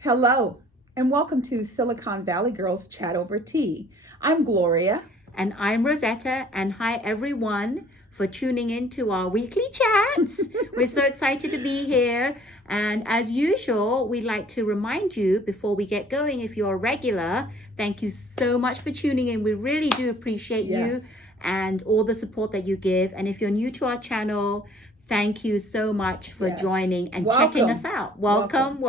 Hello, and welcome to Silicon Valley Girls Chat Over Tea. I'm Gloria. And I'm Rosetta, and hi everyone for tuning in to our weekly chats. We're so excited to be here. And as usual, we'd like to remind you before we get going, if you're a regular, thank you so much for tuning in. We really do appreciate you and all the support that you give. And if you're new to our channel, thank you so much for joining and checking us out. Welcome.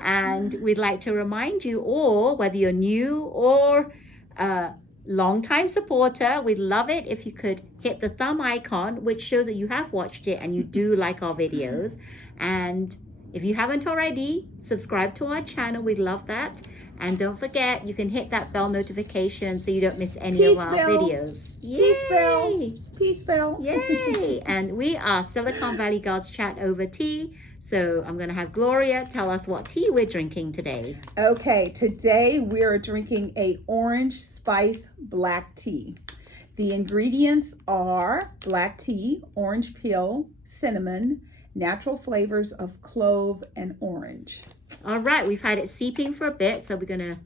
And we'd like to remind you all, whether you're new or long-time supporter, we'd love it if you could hit the thumb icon, which shows that you have watched it and you do like our videos. And if you haven't already, subscribe to our channel. We'd love that. And don't forget, you can hit that bell notification so you don't miss any of our videos. Yay! Peace bell. Yay! And we are Silicon Valley Girls Chat Over Tea. So I'm going to have Gloria tell us what tea we're drinking today. Okay, today we're drinking a orange spice black tea. The ingredients are black tea, orange peel, cinnamon, natural flavors of clove and orange. All right, we've had it seeping for a bit, so we're going to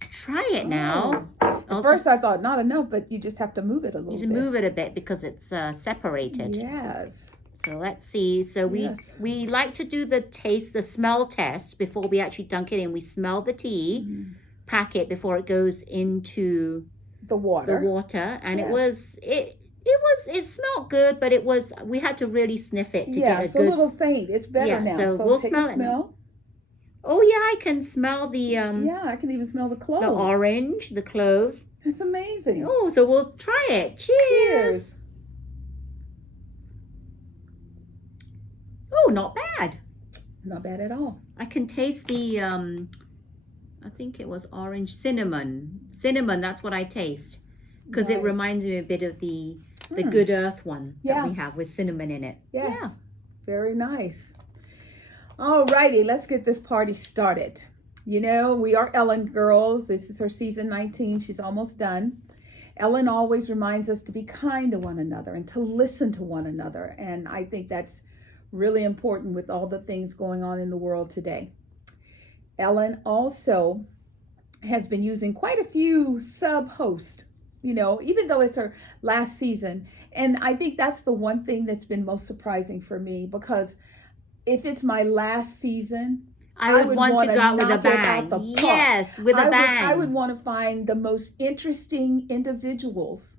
try it now. At first I thought not enough, but you just have to move it a little bit. You just move it a bit because it's separated. Yes. So let's see. So we like to do the smell test before we actually dunk it in. We smell the tea packet before it goes into the water. And it smelled good, but we had to really sniff it to get a good. It's a little faint. It's better now. So we'll smell it now. Oh yeah, I can smell the I can even smell the cloves. The orange, the cloves. It's amazing. Oh, so we'll try it. Cheers. Oh, not bad. Not bad at all. I can taste the I think it was orange cinnamon. Cinnamon, that's what I taste. Because it reminds me a bit of the Good Earth one that we have with cinnamon in it. Yes. Yeah. Very nice. All righty, let's get this party started. You know, we are Ellen girls. This is her season 19. She's almost done. Ellen always reminds us to be kind to one another and to listen to one another. And I think that's really important with all the things going on in the world today. Ellen also has been using quite a few sub-hosts, you know, even though it's her last season. And I think that's the one thing that's been most surprising for me, because if it's my last season, I would want to go out with a bang. Yes, with a bang. I would want to find the most interesting individuals.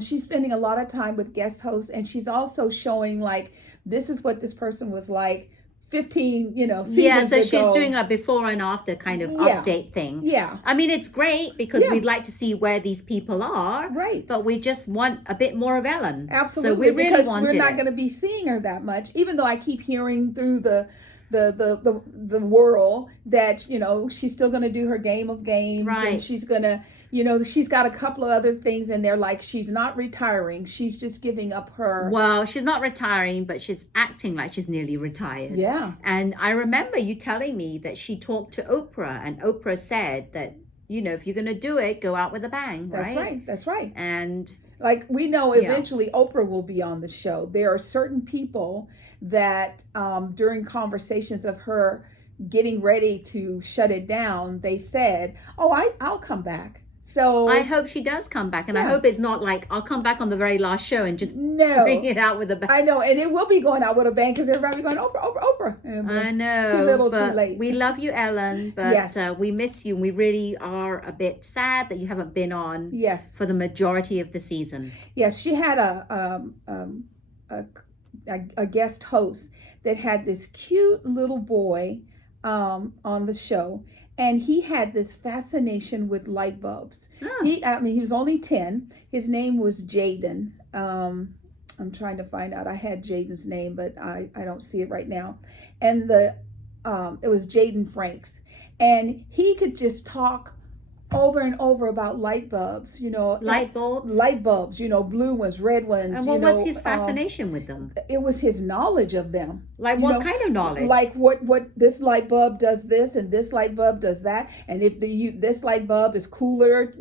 She's spending a lot of time with guest hosts, and she's also showing like, this is what this person was like 15, seasons ago. So she's doing a before and after kind of update thing. Yeah. I mean, it's great because we'd like to see where these people are. Right. But we just want a bit more of Ellen. Absolutely. So we really because we're not going to be seeing her that much, even though I keep hearing through the world that, she's still going to do her game of games. Right. And she's going to, she's got a couple of other things in there, like she's not retiring. She's just giving up her. Well, she's not retiring, but she's acting like she's nearly retired. Yeah. And I remember you telling me that she talked to Oprah, and Oprah said that, if you're going to do it, go out with a bang, right? That's right. And like we know eventually Oprah will be on the show. There are certain people that during conversations of her getting ready to shut it down, they said, I'll come back. So I hope she does come back, and I hope it's not like I'll come back on the very last show and just bring it out with a bang. I know, and it will be going out with a bang because everybody will be going Oprah. I know, too little, too late. We love you, Ellen, but we miss you, and we really are a bit sad that you haven't been on. For the majority of the season. Yes, she had a guest host that had this cute little boy on the show, and he had this fascination with light bulbs. He was only 10. His name was Jaden. I'm trying to find out. I had Jaden's name, but I don't see it right now. And it was Jaden Franks, and he could just talk over and over about light bulbs, Light bulbs, blue ones, red ones. And what was his fascination with them? It was his knowledge of them. Like what kind of knowledge? Like what this light bulb does this and this light bulb does that, and if this light bulb is cooler,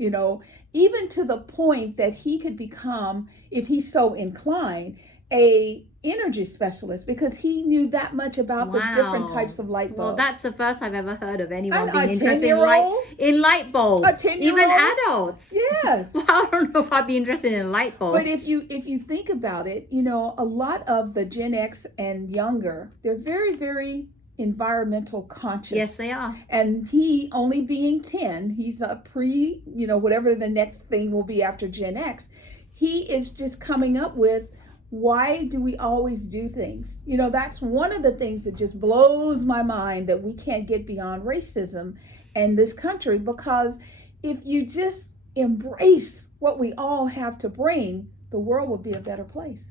even to the point that he could become, if he's so inclined, a energy specialist because he knew that much about the different types of light bulbs. Well, that's the first I've ever heard of anyone A being interested 10-year-old? in light bulbs. A 10-year-old? Even adults. Yes. Well, I don't know if I'd be interested in light bulbs. But if you think about it, you know, a lot of the Gen X and younger, they're very, very environmental conscious. Yes, they are. And he only being 10, he's a you know, whatever the next thing will be after Gen X. He is just coming up with, why do we always do things? You know, that's one of the things that just blows my mind, that we can't get beyond racism in this country, because if you just embrace what we all have to bring, the world will be a better place.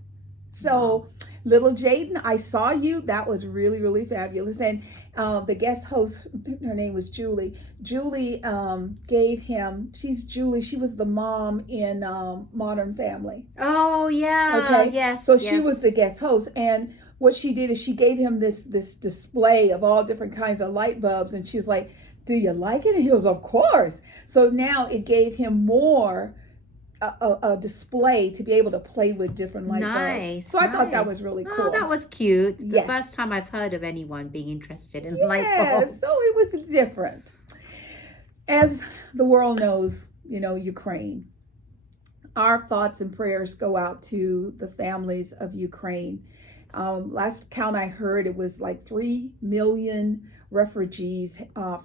So, little Jaden, I saw you. That was really, really fabulous. And the guest host, her name was Julie. Julie gave him, she's Julie, she was the mom in Modern Family. Oh, yeah. Okay. Yes. So she was the guest host. And what she did is she gave him this display of all different kinds of light bulbs. And she was like, do you like it? And he was, of course. So now it gave him more a display to be able to play with different light bulbs. So I thought that was really cool. Oh, that was cute. Yes. The first time I've heard of anyone being interested in Yes, light bulbs. so it was different. As the world knows, you know, Ukraine. Our thoughts and prayers go out to the families of Ukraine. Last count I heard, it was like 3 million refugees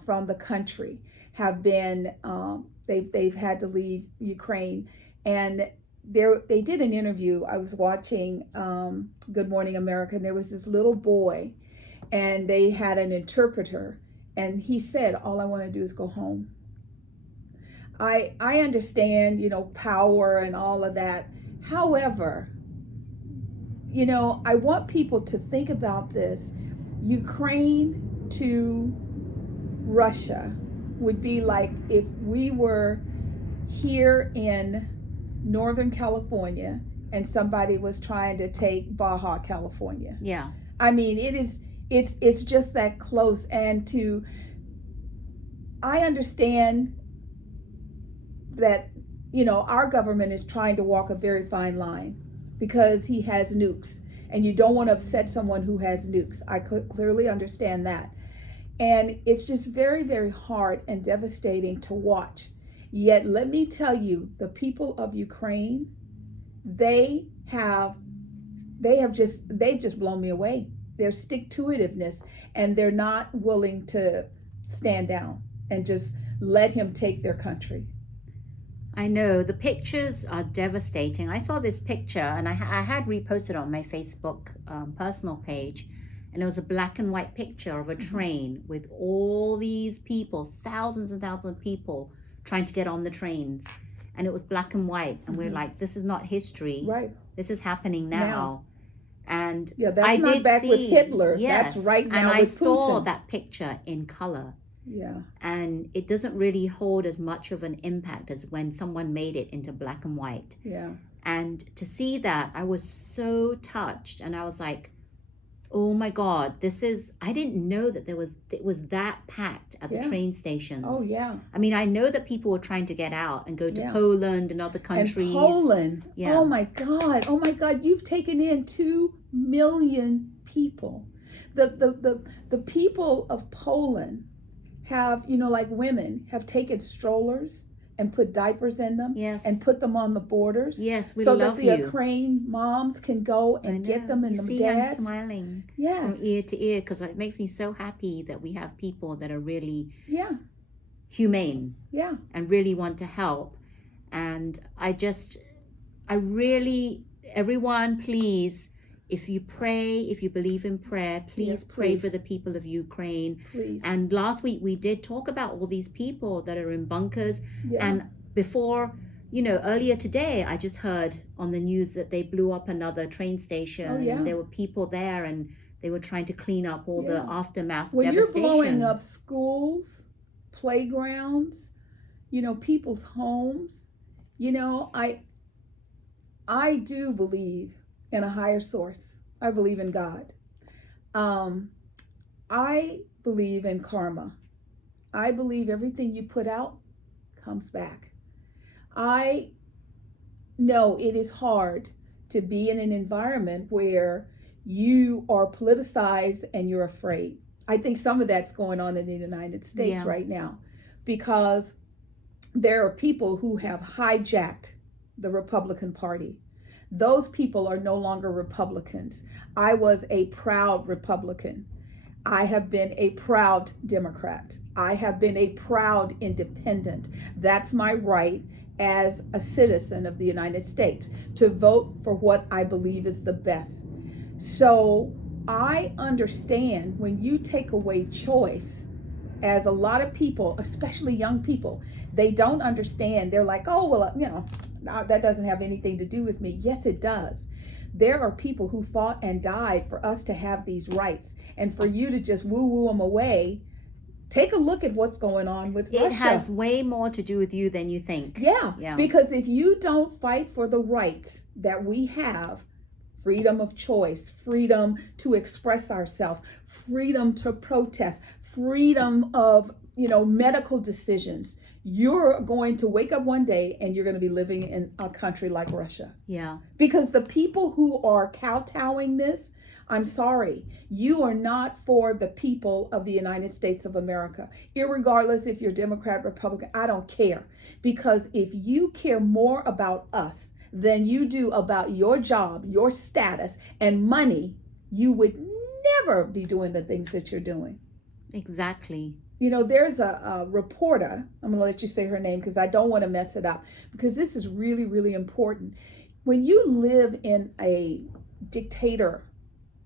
from the country have been, they've had to leave Ukraine. And they did an interview. I was watching Good Morning America, and there was this little boy, and they had an interpreter, and he said, all I want to do is go home. I understand, you know, power and all of that. However, you know, I want people to think about this. Ukraine to Russia would be like if we were here in Northern California and somebody was trying to take Baja California. Yeah. I mean, it's just that close. And I understand that, you know, our government is trying to walk a very fine line because he has nukes, and you don't want to upset someone who has nukes. I clearly understand that. And it's just very, very hard and devastating to watch. Yet, let me tell you, the people of Ukraine, they've just blown me away. Their stick-to-itiveness, and they're not willing to stand down and just let him take their country. I know, the pictures are devastating. I saw this picture, and I had reposted on my Facebook personal page, and it was a black and white picture of a train with all these people, thousands and thousands of people trying to get on the trains. And it was black and white, and we're like, this is not history. Right. This is happening now. And yeah, that's I not did back see, with Hitler. yes, That's right now and with I saw Putin. that picture in color. Yeah. And it doesn't really hold as much of an impact as when someone made it into black and white. Yeah. And to see that, I was so touched, and I was like, oh my God, I didn't know that it was that packed at the train stations. Oh yeah. I mean, I know that people were trying to get out and go to Poland and other countries. And Poland. Yeah. Oh my God, you've taken in 2 million people. The people of Poland have, you know, like women have taken strollers and put diapers in them, yes, and put them on the borders. Yes, we so love that the you. Ukraine moms can go and get them, and you the see, dads. I'm smiling Yes. from ear to ear, because it makes me so happy that we have people that are really humane, and really want to help. And everyone, please, if you pray, if you believe in prayer, please pray for the people of Ukraine. Please. And last week we did talk about all these people that are in bunkers. And before, you know, earlier today, I just heard on the news that they blew up another train station. And there were people there, and they were trying to clean up all the aftermath when devastation. You're blowing up schools, playgrounds, you know, people's homes, you know, I do believe in a higher source. I believe in God. I believe in karma. I believe everything you put out comes back. I know it is hard to be in an environment where you are politicized and you're afraid. I think some of that's going on in the United States right now, because there are people who have hijacked the Republican Party. Those people are no longer Republicans. I was a proud Republican. I have been a proud Democrat. I have been a proud independent. That's my right as a citizen of the United States to vote for what I believe is the best. So I understand when you take away choice, as a lot of people, especially young people, they don't understand. They're like, oh, well, that doesn't have anything to do with me. Yes, it does. There are people who fought and died for us to have these rights. And for you to just woo them away, take a look at what's going on with Russia. It has way more to do with you than you think. Yeah, because if you don't fight for the rights that we have, freedom of choice, freedom to express ourselves, freedom to protest, freedom of, medical decisions, you're going to wake up one day and you're going to be living in a country like Russia. Yeah. Because the people who are kowtowing this, I'm sorry, you are not for the people of the United States of America. Irregardless if you're Democrat, Republican, I don't care. Because if you care more about us than you do about your job, your status, and money, you would never be doing the things that you're doing. Exactly. There's a reporter, I'm going to let you say her name because I don't want to mess it up, because this is really, really important. When you live in a dictator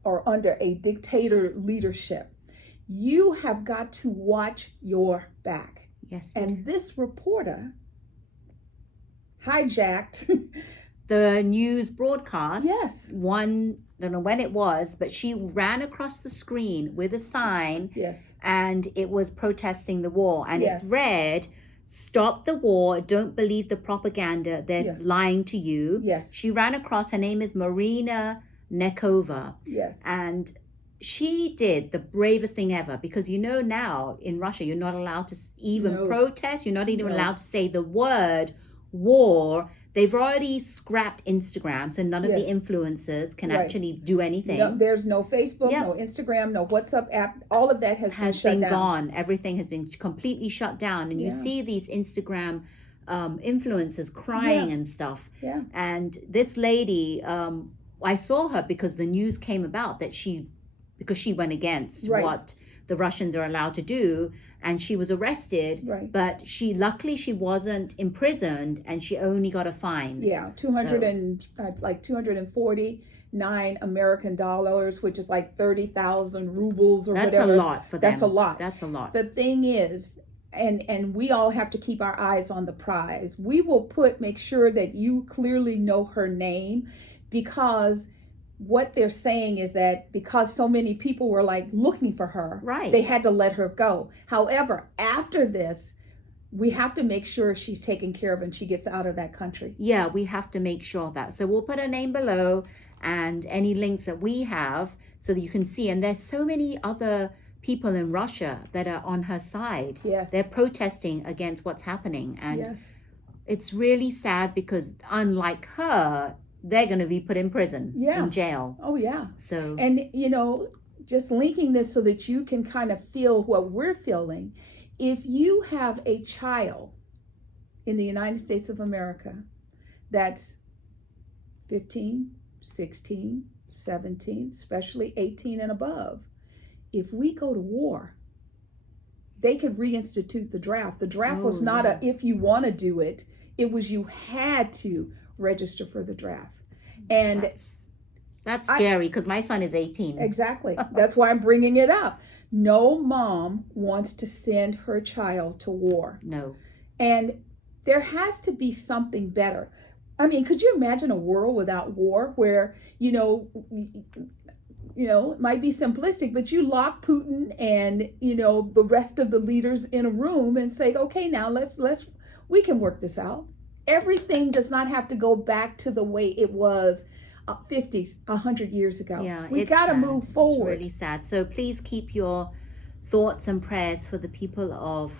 or under a dictator leadership, you have got to watch your back. Yes. And this reporter hijacked the news broadcast. Yes. I don't know when it was, but she ran across the screen with a sign. Yes. And it was protesting the war. And Yes. it read, "Stop the war. Don't believe the propaganda. They're lying to you." Yes. She ran across, her name is Marina Nekova. Yes. And she did the bravest thing ever, because now in Russia, you're not allowed to even protest. You're not even allowed to say the word war. They've already scrapped Instagram, so none of the influencers can actually do anything. No, there's no Facebook, no Instagram, no WhatsApp app. All of that has been shut down. Gone. Everything has been completely shut down. And you see these Instagram influencers crying and stuff. Yeah. And this lady, I saw her because the news came about that because she went against what the Russians are allowed to do, and she was arrested. Right. But luckily she wasn't imprisoned, and she only got a fine. Yeah, 249 American dollars, which is like 30,000 rubles or whatever. That's a lot for them. That's a lot. That's a lot. The thing is, and we all have to keep our eyes on the prize. We will make sure that you clearly know her name, because what they're saying is that because so many people were looking for her, they had to let her go. However, after this, we have to make sure she's taken care of and she gets out of that country. Yeah, we have to make sure of that. So we'll put her name below and any links that we have so that you can see. And there's so many other people in Russia that are on her side. Yes. They're protesting against what's happening. And yes. It's really sad, because unlike her, they're going to be put in prison, in jail. Oh, yeah. So, and, just linking this so that you can kind of feel what we're feeling. If you have a child in the United States of America that's 15, 16, 17, especially 18 and above, if we go to war, they could reinstitute the draft. The draft was not if you want to do it. It was you had to register for the draft. And that's scary, because my son is 18. Exactly. That's why I'm bringing it up. No mom wants to send her child to war. No. And there has to be something better. I mean, could you imagine a world without war where, it might be simplistic, but you lock Putin and, the rest of the leaders in a room and say, okay, now we can work this out. Everything does not have to go back to the way it was 50, 100 years ago. Yeah, we got to move forward. It's really sad. So please keep your thoughts and prayers for the people of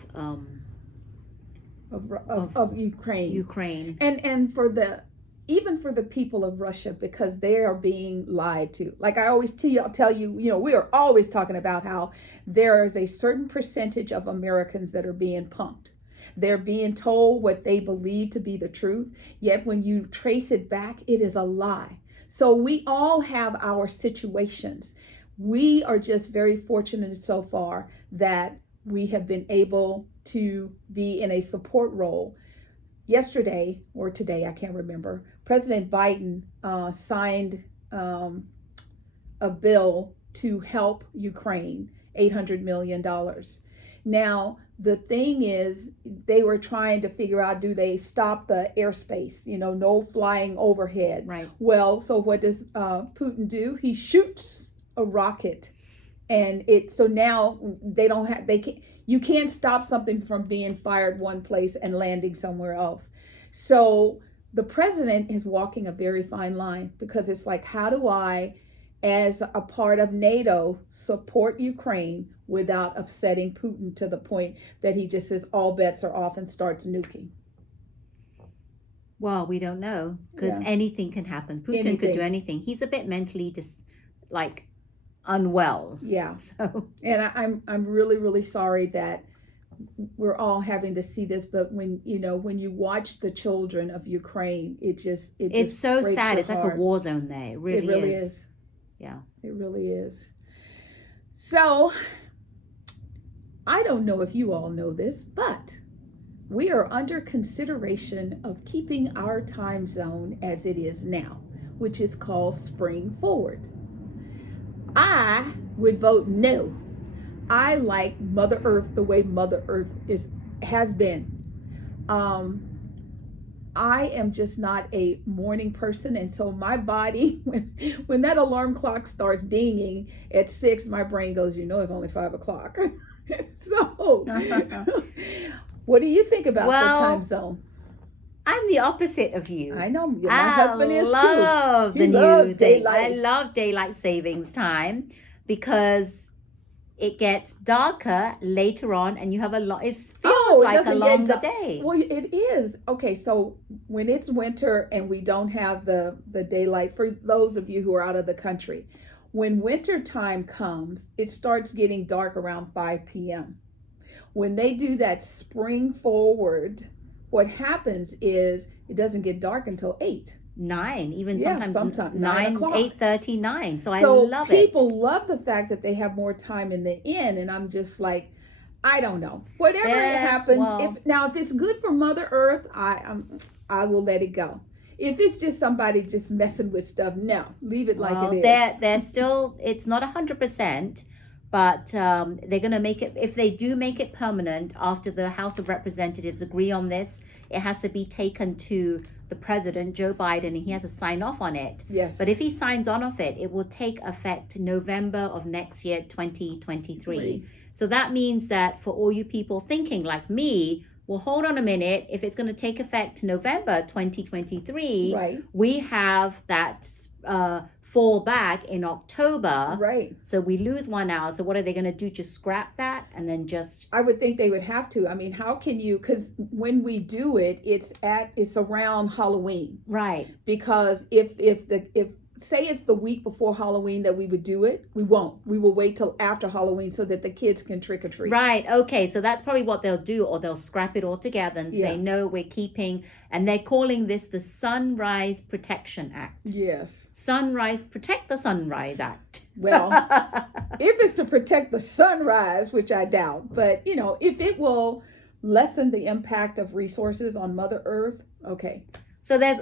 Ukraine. Ukraine. And for the even for the people of Russia, because they are being lied to. Like I always tell you, we are always talking about how there is a certain percentage of Americans that are being punked. They're being told what they believe to be the truth, yet when you trace it back, it is a lie. So we all have our situations. We are just very fortunate so far that we have been able to be in a support role. Yesterday or today, I can't remember, President Biden signed a bill to help Ukraine, $800 million. Now, the thing is, they were trying to figure out, do they stop the airspace, no flying overhead. Right. Well, so what does Putin do? He shoots a rocket, and so now you can't stop something from being fired one place and landing somewhere else. So the president is walking a very fine line, because it's like, how do I, as a part of NATO, support Ukraine without upsetting Putin to the point that he just says all bets are off and starts nuking? Well, we don't know, because anything can happen. Putin could do anything. He's a bit mentally just like unwell. Yeah. So, and I'm really, really sorry that we're all having to see this, but when you watch the children of Ukraine, it's so breaks sad. your It's like heart. a war zone there. It really is. Yeah. It really is. So I don't know if you all know this, but we are under consideration of keeping our time zone as it is now, which is called spring forward. I would vote no. I like Mother Earth the way Mother Earth has been. I am just not a morning person, and so my body, when that alarm clock starts dinging at 6, my brain goes, it's only 5 o'clock. So, what do you think about the time zone? I'm the opposite of you. I know. My husband is too. He loves daylight. I love daylight savings time, because it gets darker later on, and you have it feels like a longer day. Well, it is. Okay, so when it's winter and we don't have the daylight, for those of you who are out of the country, when winter time comes, it starts getting dark around 5 p.m. When they do that spring forward, what happens is it doesn't get dark until 8. 9, even sometimes 9 o'clock. 8:30, 9. So I love it. So people love the fact that they have more time in the inn, and I'm just like, I don't know. Whatever happens, if it's good for Mother Earth, I will let it go. If it's just somebody just messing with stuff, no, leave it like it is. They're still, it's not 100%, but they're going to make it, if they do make it permanent after the House of Representatives agree on this, it has to be taken to the president, Joe Biden, and he has to sign off on it. Yes. But if he signs on of it, it will take effect November of next year, 2023. So that means that for all you people thinking like me, well, hold on a minute, if it's going to take effect November 2023, we have that fall back in October. Right. So we lose 1 hour. So what are they going to do? Just scrap that and then just... I would think they would have to. I mean, how can you, because when we do it, it's around Halloween. Right. Because if say it's the week before Halloween that we would do it, we won't. We will wait till after Halloween so that the kids can trick or treat. Right. Okay. So that's probably what they'll do, or they'll scrap it all together and say, no, we're keeping, and they're calling this the Sunrise Protection Act. Yes. Protect the Sunrise Act. Well, if it's to protect the sunrise, which I doubt, but if it will lessen the impact of resources on Mother Earth, okay. So there's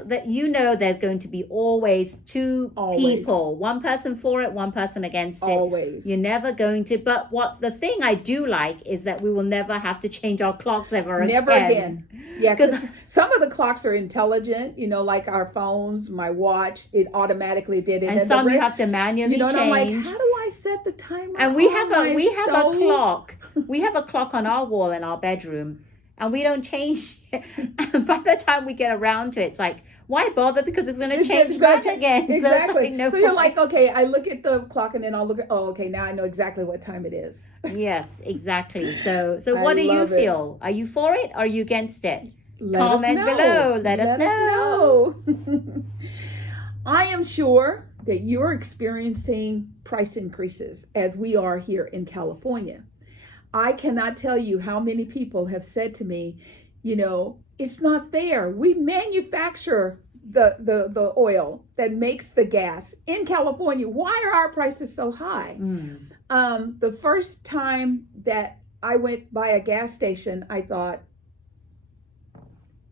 going to be always two people, one person for it, one person against it. Always. You're never going to, but the thing I do like is that we will never have to change our clocks ever again. Never again. Yeah, because some of the clocks are intelligent, like our phones, my watch, it automatically did it. And some the rest, you have to manually change. And I'm like, how do I set the timer? And we have a clock. We have a clock on our wall in our bedroom. And we don't change it. And by the time we get around to it, it's like, why bother? Because it's going to change back again. Exactly. So you're like, okay, I look at the clock and then I'll look at, okay, now I know exactly what time it is. Yes, exactly. So what do you feel? Are you for it or are you against it? Comment below. Let us know. I am sure that you're experiencing price increases as we are here in California. I cannot tell you how many people have said to me, it's not fair. We manufacture the oil that makes the gas in California. Why are our prices so high? The first time that I went by a gas station, I thought,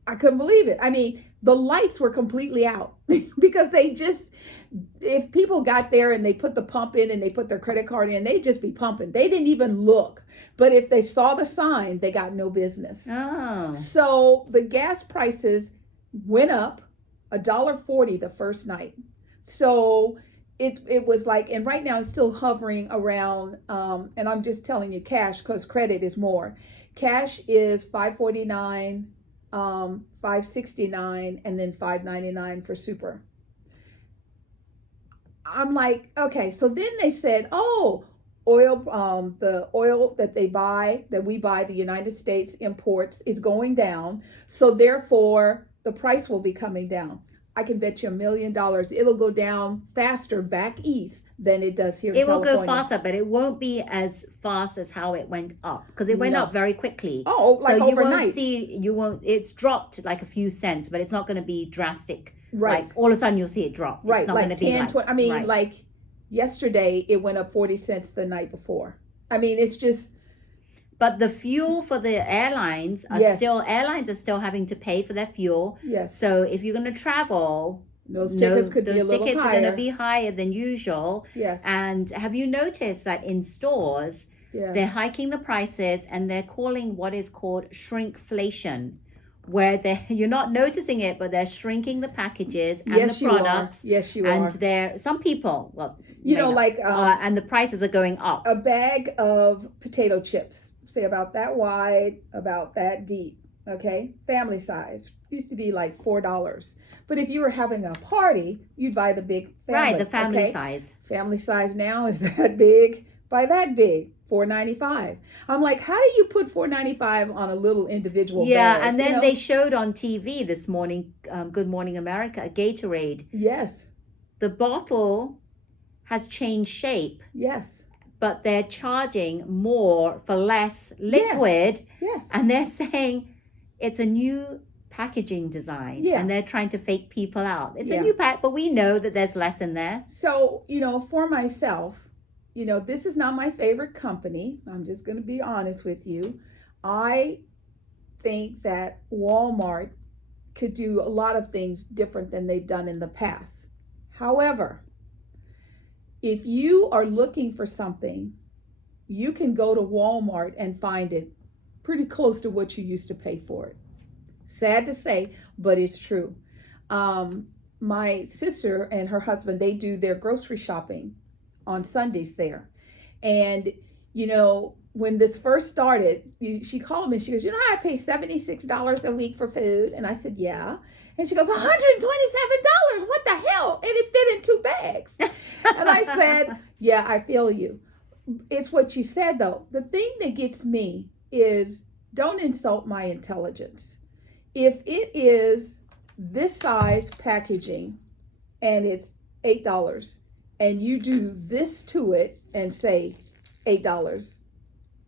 I couldn't believe it. I mean, the lights were completely out because if people got there and they put the pump in and they put their credit card in, they'd just be pumping. They didn't even look. But if they saw the sign, they got no business. Oh. So the gas prices went up $1.40 the first night. So it was like, and right now it's still hovering around, and I'm just telling you cash because credit is more. Cash is $5.49, $5.69, and then $5.99 for super. I'm like, okay. So then they said, oil, the oil that we buy, the United States imports, is going down. So therefore, the price will be coming down. I can bet you $1 million it'll go down faster back east than it does here in California. It will go faster, but it won't be as fast as how it went up because it went up very quickly. Oh, like so overnight. It's dropped like a few cents, but it's not going to be drastic. Right. Like all of a sudden you'll see it drop. Right. It's not like going to be 10, 20. I mean, like yesterday it went up 40 cents the night before. I mean, it's just. But the fuel for the airlines are still having to pay for their fuel. Yes. So if you're going to travel, those tickets could be a little higher. Those tickets are going to be higher than usual. Yes. And have you noticed that in stores, they're hiking the prices and they're calling what is called shrinkflation, where you're not noticing it, but they're shrinking the packages and the products. Yes, you are. And some people, and the prices are going up. A bag of potato chips, say about that wide, about that deep, okay? Family size. Used to be like $4. But if you were having a party, you'd buy the big family. Right, the family size. Family size now is that big by that big. $4.95. I'm like, how do you put $4.95 on a little individual bag? Yeah, and then they showed on TV this morning, Good Morning America, a Gatorade. Yes. The bottle has changed shape. Yes. But they're charging more for less liquid. Yes. And they're saying it's a new packaging design. Yeah. And they're trying to fake people out. It's a new pack, but we know that there's less in there. So, for myself, this is not my favorite company. I'm just going to be honest with you. I think that Walmart could do a lot of things different than they've done in the past. However, if you are looking for something, you can go to Walmart and find it pretty close to what you used to pay for it. Sad to say, but it's true. My sister and her husband, they do their grocery shopping on Sundays there. And, when this first started, she called me. She goes, I pay $76 a week for food. And I said, yeah. And she goes, $127. What the hell? And it fit in 2 bags. And I said, yeah, I feel you. It's what you said, though. The thing that gets me is don't insult my intelligence. If it is this size packaging and it's $8, and you do this to it and say $8,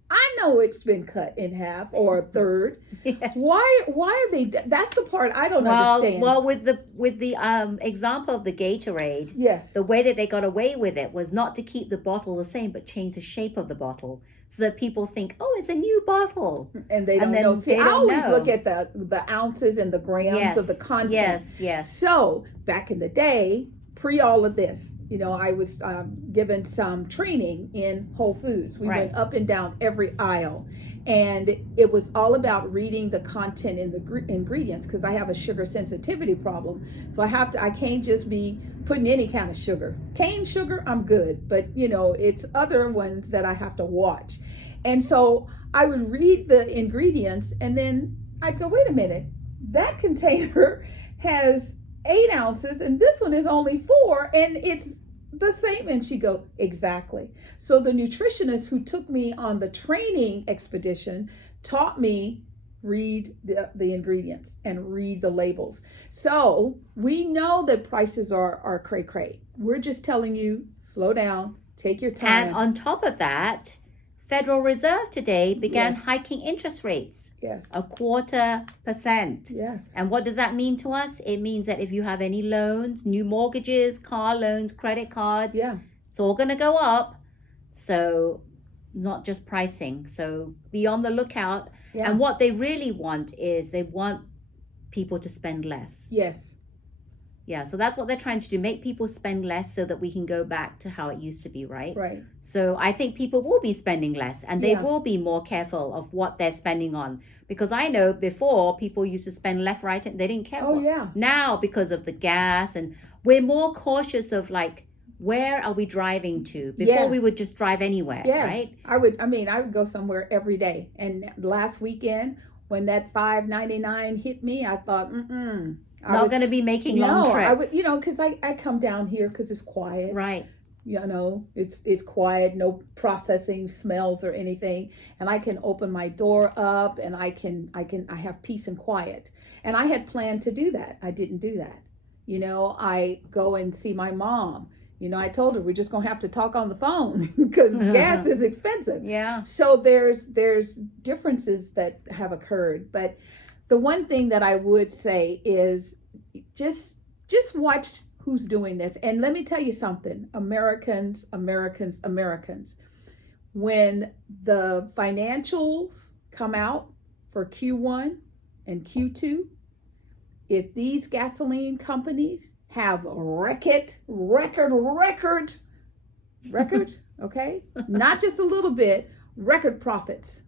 I know it's been cut in half or a third. Yes. Why are they? That's the part I don't understand. Well, with the example of the Gatorade, yes, the way that they got away with it was not to keep the bottle the same, but change the shape of the bottle so that people think, oh, it's a new bottle, and they don't know. See, I always look at the ounces and the grams of the content. Yes. So back in the day, pre all of this, I was given some training in Whole Foods. We went up and down every aisle, and it was all about reading the content in the ingredients because I have a sugar sensitivity problem. So I can't just be putting any kind of sugar. Cane sugar, I'm good, but it's other ones that I have to watch. And so I would read the ingredients, and then I'd go, wait a minute, that container has 8 ounces and this one is only 4 and it's the same. And she go, exactly. So the nutritionist who took me on the training expedition taught me read the ingredients and read the labels. So we know that prices are cray cray. We're just telling you, slow down, take your time. And on top of that, Federal Reserve today began Yes. hiking interest rates. Yes. 0.25%. Yes. And what does that mean to us? It means that if you have any loans, new mortgages, car loans, credit cards, Yeah. it's all going to go up. So not just pricing. So be on the lookout. Yeah. And what they really want is they want people to spend less. Yes. Yeah, so that's what they're trying to do, make people spend less so that we can go back to how it used to be, right? Right. So I think people will be spending less and they Yeah. will be more careful of what they're spending on. Because I know before people used to spend left, right, and they didn't care. Oh, yeah. Now, because of the gas, and we're more cautious of like, where are we driving to? Before we Yes. would just drive anywhere, Yes. right? I would go somewhere every day. And last weekend, when that $5.99 hit me, I thought, Not going to be making long trips. I would, because I come down here because it's quiet. Right. It's quiet, no processing smells or anything, and I can open my door up, and I have peace and quiet. And I had planned to do that. I didn't do that. I go and see my mom. I told her we're just gonna have to talk on the phone because gas is expensive. Yeah. So there's differences that have occurred, but the one thing that I would say is just watch who's doing this. And let me tell you something, Americans. When the financials come out for Q1 and Q2, if these gasoline companies have record, okay? Not just a little bit, record profits.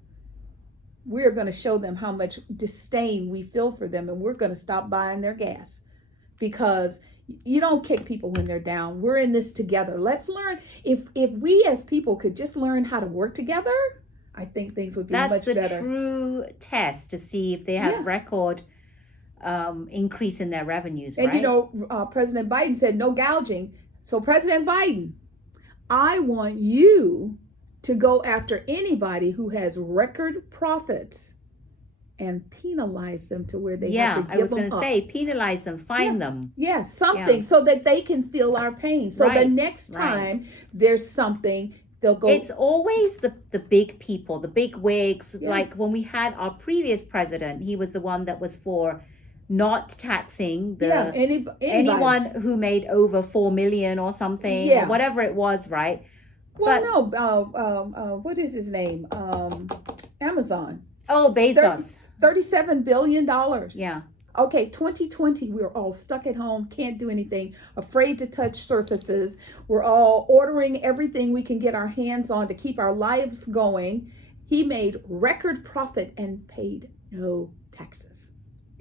We're going to show them how much disdain we feel for them, and we're going to stop buying their gas, because you don't kick people when they're down. We're in this together. Let's learn. If we as people could just learn how to work together, I think things would be much better. That's the true test to see if they have record increase in their revenues, and right? President Biden said no gouging. So President Biden, I want you to go after anybody who has record profits and penalize them to where they have to give them up. I was going to say penalize them, fine them. Yeah, something so that they can feel our pain. So the next time there's something, they'll go. It's always the big people, the big wigs. Like when we had our previous president, he was the one that was for not taxing anyone who made over 4 million or something, or whatever it was, right? Well, what is his name? Amazon. Oh, Bezos. $37 billion. Yeah. Okay, 2020, we're all stuck at home, can't do anything, afraid to touch surfaces. We're all ordering everything we can get our hands on to keep our lives going. He made record profit and paid no taxes.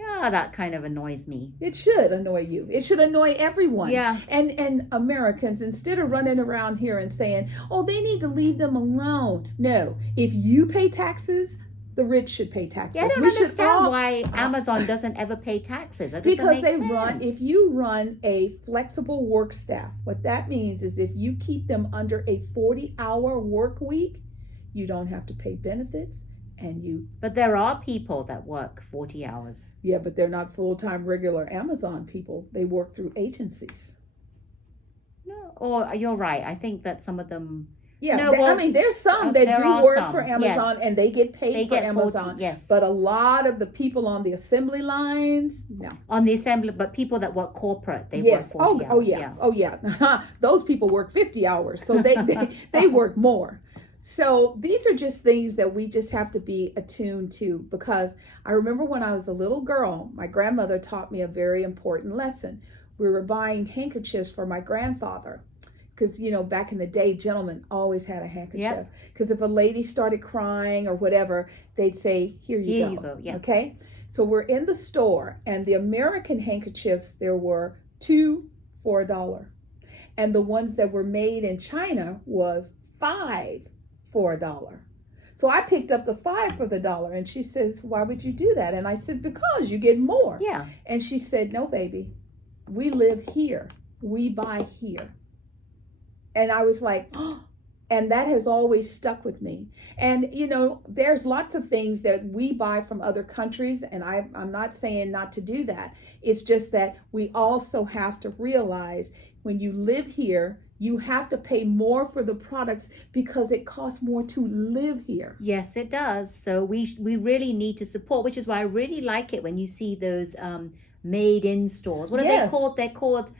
Yeah, that kind of annoys me. It should annoy you. It should annoy everyone. Yeah. And Americans, instead of running around here and saying, oh, they need to leave them alone. No, if you pay taxes, the rich should pay taxes. Yeah, I don't understand why Amazon doesn't ever pay taxes. That doesn't make sense. If you run a flexible work staff, what that means is if you keep them under a 40-hour work week, you don't have to pay benefits. But there are people that work 40 hours. Yeah, but they're not full-time regular Amazon people. They work through agencies. No, or you're right. I think that some of them. Yeah, there's some that do work for Amazon and they get paid for Amazon. 40, yes. But a lot of the people on the assembly lines, no. On the assembly, but people that work corporate, they work 40 hours. Oh yeah. Those people work 50 hours, so they work more. So these are just things that we just have to be attuned to, because I remember when I was a little girl, my grandmother taught me a very important lesson. We were buying handkerchiefs for my grandfather, because, back in the day, gentlemen always had a handkerchief. Because if a lady started crying or whatever, they'd say, here you go. Yeah. Okay? So we're in the store, and the American handkerchiefs, there were 2 for $1. And the ones that were made in China was 5 for $1. So I picked up the 5 for the $1, and she says, why would you do that? And I said, because you get more. Yeah. And she said, no, baby, we live here. We buy here. And I was like, oh, And that has always stuck with me. And, there's lots of things that we buy from other countries, and I'm not saying not to do that. It's just that we also have to realize when you live here, you have to pay more for the products because it costs more to live here. Yes, it does. So we really need to support, which is why I really like it when you see those made in stores. What are they called? They're called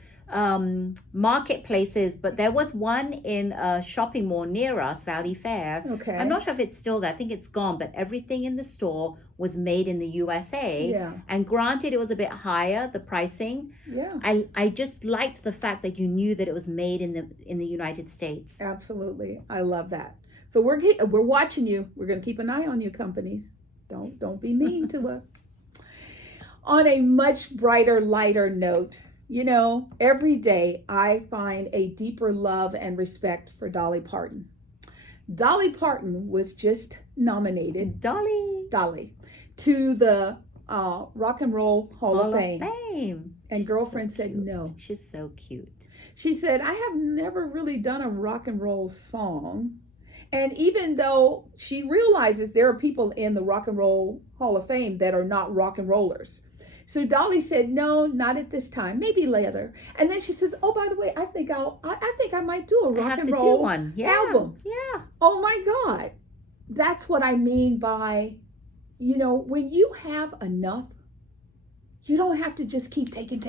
marketplaces, but there was one in a shopping mall near us, Valley Fair. Okay. I'm not sure if it's still there. I think it's gone, but everything in the store was made in the USA. Yeah. And granted, it was a bit higher, the pricing. Yeah. I just liked the fact that you knew that it was made in the United States. Absolutely. I love that. So we're watching you. We're going to keep an eye on you, companies. Don't be mean to us. On a much brighter, lighter note, every day I find a deeper love and respect for Dolly Parton. Dolly Parton was just nominated, Dolly, to the Rock and Roll Hall of Fame. And girlfriend said no. She's so cute. She said, I have never really done a rock and roll song. And even though she realizes there are people in the Rock and Roll Hall of Fame that are not rock and rollers. So Dolly said, no, not at this time, maybe later. And then she says, oh, by the way, I think I might do a rock and roll album. Yeah. Oh my God. That's what I mean by, when you have enough, you don't have to just keep taking.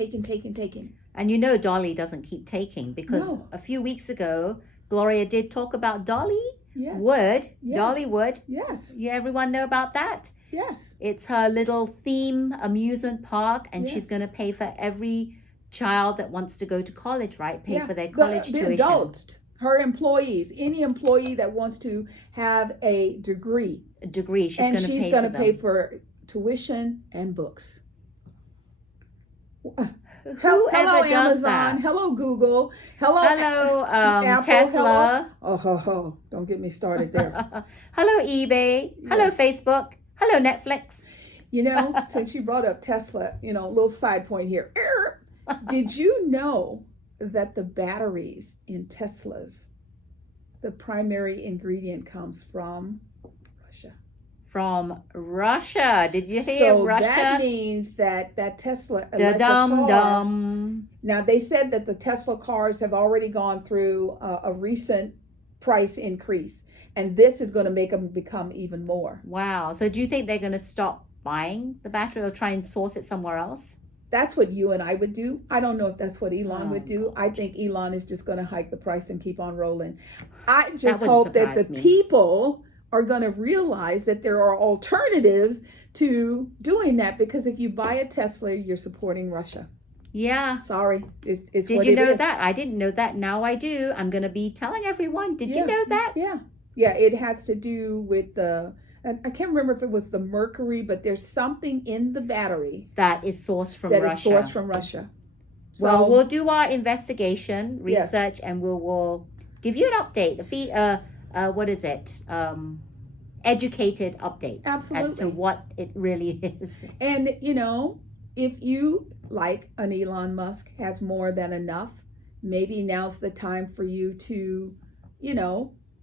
And Dolly doesn't keep taking because a few weeks ago, Gloria did talk about Dolly Wood. Yes. Dolly Wood. Yes. Yeah, everyone know about that? Yes. It's her little theme amusement park, and she's going to pay for every child that wants to go to college, right? Pay for their college tuition. The adults, her employees, any employee that wants to have a degree. She's going to pay for tuition and books. Hello, Amazon. Hello, Google. Hello, Apple, Tesla. Hello. Don't get me started there. Hello, eBay. Hello, Facebook. Hello, Netflix. Since you brought up Tesla, a little side point here. Did you know that the batteries in Teslas, the primary ingredient comes from Russia? From Russia. Did you hear Russia? So that means that Tesla electric car. Now, they said that the Tesla cars have already gone through a recent price increase. And this is going to make them become even more. Wow. So do you think they're going to stop buying the battery or try and source it somewhere else? That's what you and I would do. I don't know if that's what Elon would do. I think Elon is just going to hike the price and keep on rolling. I just hope that the people are going to realize that there are alternatives to doing that, because if you buy a Tesla, you're supporting Russia. Yeah. Sorry. It's Did you know that? I didn't know that. Now I do. I'm going to be telling everyone. Did you know that? Yeah, it has to do with and I can't remember if it was the mercury, but there's something in the battery that is sourced from Russia. So, well, we'll do our investigation, research, and we'll give you an update. What is it? Educated update. Absolutely. As to what it really is. And, if you, like an Elon Musk, has more than enough, maybe now's the time for you to,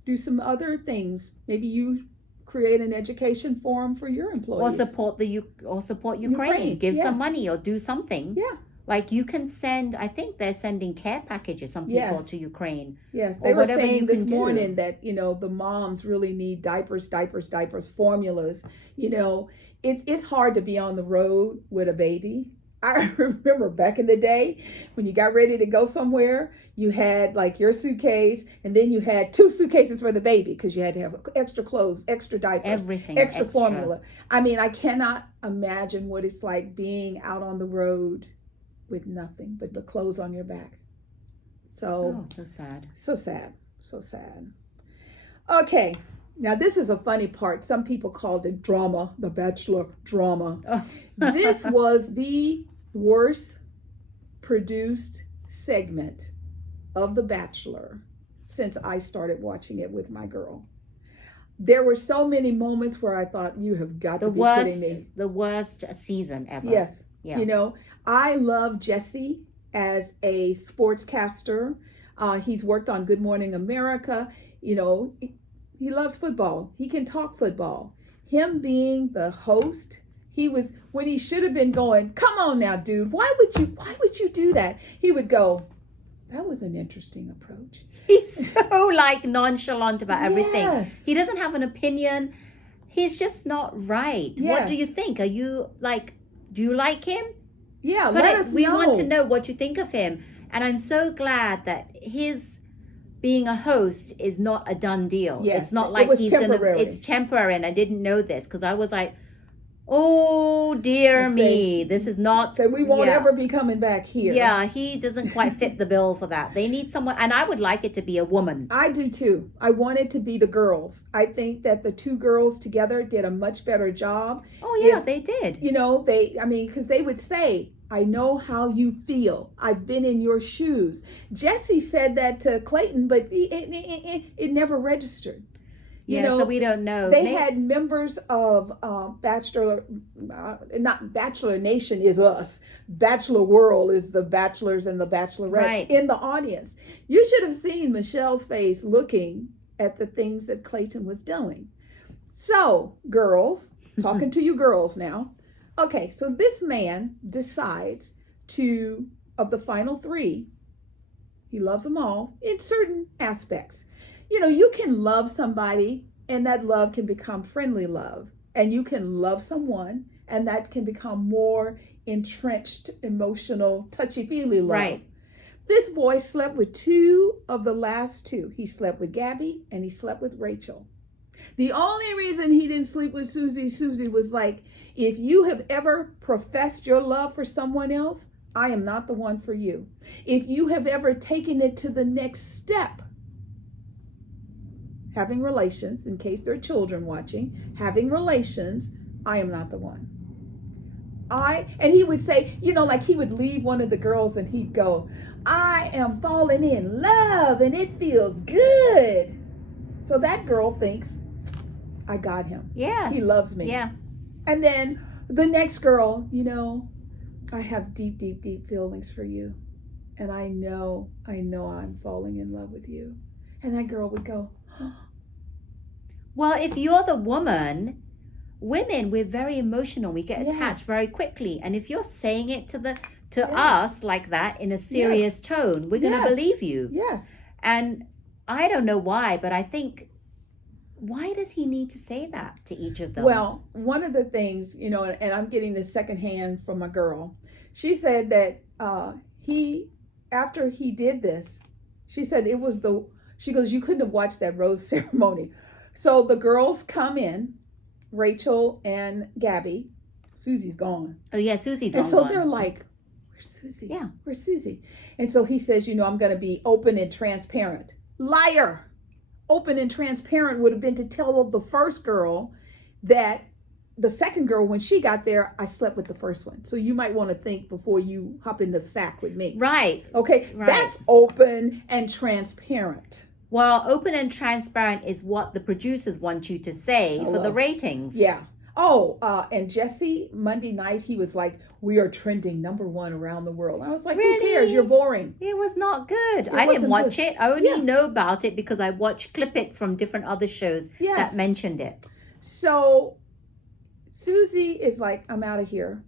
do some other things. Maybe you create an education forum for your employees. Or support Ukraine. Give some money or do something. Yeah. Like you can send, I think they're sending care packages, some people to Ukraine. Yes, they were saying this morning that, the moms really need diapers, formulas. It's hard to be on the road with a baby. I remember back in the day when you got ready to go somewhere, you had like your suitcase, and then you had 2 suitcases for the baby because you had to have extra clothes, extra diapers, everything, extra formula. I mean, I cannot imagine what it's like being out on the road with nothing but the clothes on your back. So sad. So sad. Okay. Now, this is a funny part. Some people called it drama, the Bachelor drama. Oh. This was the worst produced segment of The Bachelor since I started watching it with my girl. There were so many moments where I thought, you have got to be kidding me. The worst season ever. Yes. Yeah. I love Jesse as a sportscaster. He's worked on Good Morning America. You know, he loves football. He can talk football. Him being the host, he was, when he should have been going, come on now, dude, why would you do that? He would go, that was an interesting approach. He's so like nonchalant about everything. Yes. He doesn't have an opinion. He's just not right. Yes. What do you think? Are you like, do you like him? Yeah, let us We know. want to know what you think of him. And I'm so glad that his being a host is not a done deal. Yes, it's not it like was he's temporary. gonna, it's temporary. And I didn't know this because I was like, oh dear me, this is not. So we won't ever be coming back here. Yeah, he doesn't quite fit the bill for that. They need someone, and I would like it to be a woman. I do too. I want it to be the girls. I think that the two girls together did a much better job. Oh yeah, they did. You know, because they would say, I know how you feel. I've been in your shoes. Jesse said that to Clayton, but it never registered. You know, so we don't know. They had members of Bachelor, not Bachelor Nation is us. Bachelor World is the Bachelors and the Bachelorettes in the audience. You should have seen Michelle's face looking at the things that Clayton was doing. So, girls, talking to you girls now. Okay, so this man decides of the final three, he loves them all in certain aspects. You know, you can love somebody and that love can become friendly love. And you can love someone and that can become more entrenched, emotional, touchy-feely love. Right. This boy slept with two of the last two. He slept with Gabby and he slept with Rachel. The only reason he didn't sleep with Susie was like, if you have ever professed your love for someone else, I am not the one for you. If you have ever taken it to the next step, having relations, in case there are children watching, having relations, I am not the one. And he would say, you know, like he would leave one of the girls and he'd go, I am falling in love and it feels good. So that girl thinks, I got him. Yes. He loves me. Yeah. And then the next girl, you know, I have deep, deep, deep feelings for you. And I know I'm falling in love with you. And that girl would go, well, if you're the woman, women, we're very emotional. We get attached very quickly. And if you're saying it to us like that in a serious tone, we're going to believe you. Yes. And I don't know why, but I think, why does he need to say that to each of them? Well, one of the things, you know, and I'm getting this secondhand from a girl. She said that after he did this, she said she goes, you couldn't have watched that rose ceremony. So the girls come in, Rachel and Gabby. Susie's gone. Oh yeah, Susie's gone. And so they're like, where's Susie? Yeah. Where's Susie? And so he says, you know, I'm going to be open and transparent. Liar. Open and transparent would have been to tell the first girl that the second girl, when she got there, I slept with the first one. So you might want to think before you hop in the sack with me. Right. Okay. Right. That's open and transparent. Well, open and transparent is what the producers want you to say for the ratings. Yeah. Oh, and Jesse, Monday night, he was like, we are trending #1 around the world. I was like, Really? Who cares? You're boring. It was not good. I didn't watch it. I only know about it because I watched clippets from different other shows that mentioned it. So Susie is like, I'm out of here.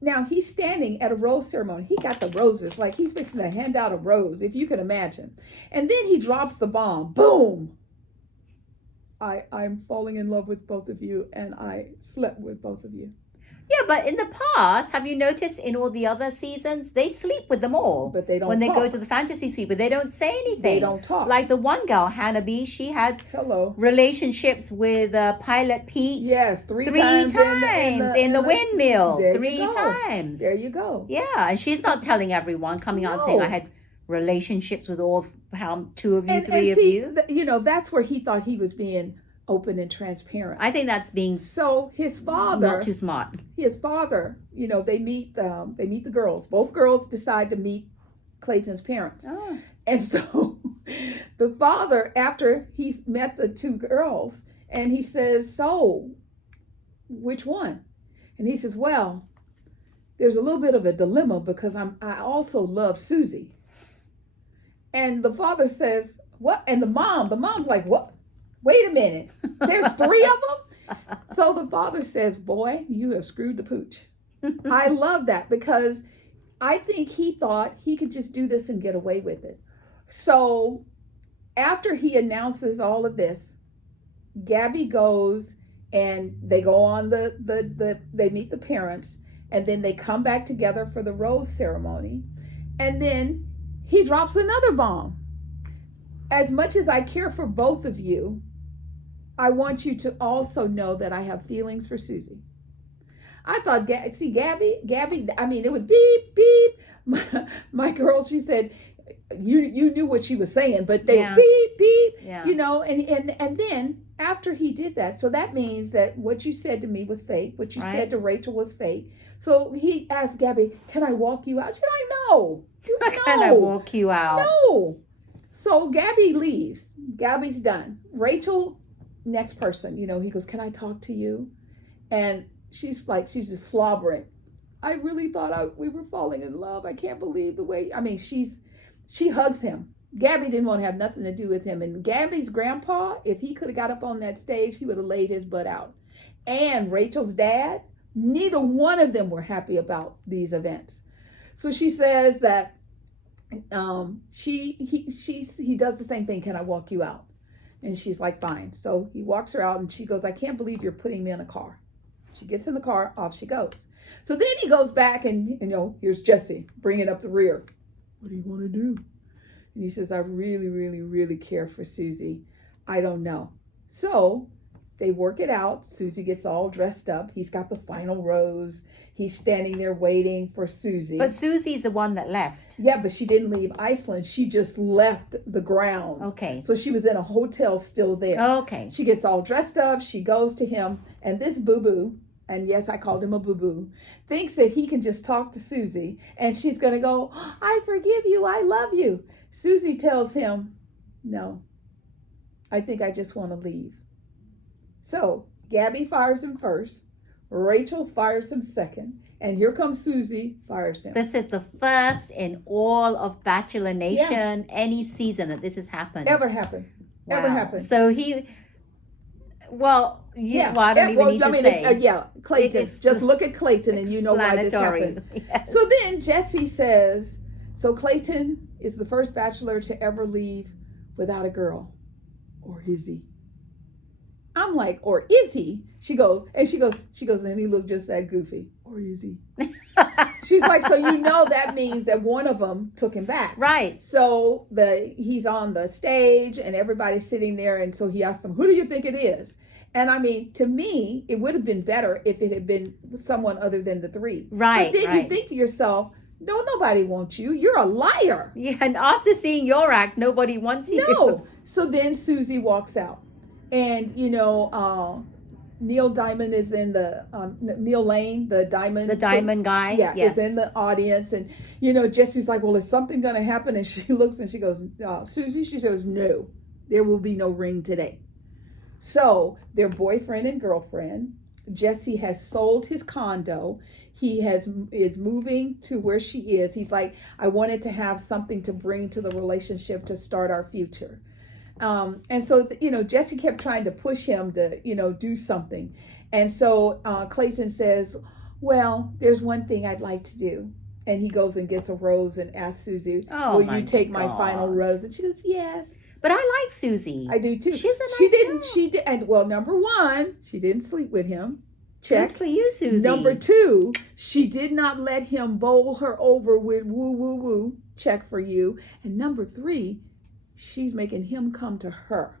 Now he's standing at a rose ceremony. He got the roses, like he's fixing to hand out a rose, if you can imagine. And then he drops the bomb. Boom. I'm falling in love with both of you, and I slept with both of you. Yeah, but in the past, have you noticed in all the other seasons, they sleep with them all. But they don't when talk. they go to the fantasy suite, but they don't say anything. They don't talk. Like the one girl, Hannah B, she had relationships with Pilot Pete. Yes, three times in the windmill. There 3 you go. times. There you go. Yeah, and she's not telling everyone, coming out saying I had relationships with two of you, three of you. You know, that's where he thought he was being open and transparent. I think that's being so his father not too smart. His father, you know, they meet the girls. Both girls decide to meet Clayton's parents. Oh. And so the father, after he's met the two girls, and he says, so which one? And he says, well, there's a little bit of a dilemma because I also love Susie. And the father says, what? And the mom's like, what? Wait a minute. There's 3 of them? So the father says, boy, you have screwed the pooch. I love that because I think he thought he could just do this and get away with it. So after he announces all of this, Gabby goes and they go on they meet the parents, and then they come back together for the rose ceremony. And then he drops another bomb. As much as I care for both of you, I want you to also know that I have feelings for Susie. I thought, see, Gabby, I mean, it was beep, beep. My girl, she said, you knew what she was saying, but they beep, beep, you know, and then after he did that, so that means that what you said to me was fake, what you said to Rachel was fake. So he asked Gabby, can I walk you out? She's like, no. Can I walk you out? No. So Gabby leaves. Gabby's done. Rachel, next person, you know, he goes, can I talk to you? And she's just slobbering. I really thought we were falling in love. I can't believe the way, I mean, she hugs him. Gabby didn't want to have nothing to do with him. And Gabby's grandpa, if he could have got up on that stage, he would have laid his butt out. And Rachel's dad, neither one of them were happy about these events. So she says that he does the same thing. Can I walk you out? And she's like, fine. So he walks her out and she goes, I can't believe you're putting me in a car. She gets in the car, off she goes. So then he goes back and, you know, here's Jesse bringing up the rear. What do you want to do? And he says, I really, really, really care for Susie. I don't know. So they work it out. Susie gets all dressed up. He's got the final rose. He's standing there waiting for Susie. But Susie's the one that left. Yeah, but she didn't leave Iceland. She just left the grounds. Okay. So she was in a hotel still there. Okay. She gets all dressed up. She goes to him. And this boo-boo, and yes, I called him a boo-boo, thinks that he can just talk to Susie. And she's going to go, I forgive you. I love you. Susie tells him, no, I think I just want to leave. So Gabby fires him first. Rachel fires him second. And here comes Susie, fires him. This is the first in all of Bachelor Nation, any season that this has happened. Ever happened. Wow. Ever happened. So he, well, I don't even need to say. Clayton. Just look at Clayton and you know why this happened. Yes. So then Jesse says, so Clayton is the first bachelor to ever leave without a girl. Or is he? I'm like, or is he? She goes, and he looked just that goofy. Or is he? She's like, so you know that means that one of them took him back. Right. So he's on the stage and everybody's sitting there. And so he asked them, who do you think it is? And I mean, to me, it would have been better if it had been someone other than the 3. Right. But then you think to yourself, no, nobody wants you. You're a liar. Yeah, and after seeing your act, nobody wants you. No. So then Susie walks out. And, you know, Neil Diamond is in Neil Lane, the diamond guy. Yeah, is in the audience. And, you know, Jesse's like, well, is something going to happen? And she looks and she goes, Susie, she says, no, there will be no ring today. So their boyfriend and girlfriend, Jesse has sold his condo. He is moving to where she is. He's like, I wanted to have something to bring to the relationship to start our future. And so, you know, Jesse kept trying to push him to, you know, do something. And so Clayton says, well, there's one thing I'd like to do. And he goes and gets a rose and asks Susie, will you take my final rose? And she goes, yes. But I like Susie. I do too. She's a nice girl. And well, number 1, she didn't sleep with him. Check. Good for you, Susie. Number 2, she did not let him bowl her over with woo, woo, woo. Check for you. And number 3, she's making him come to her.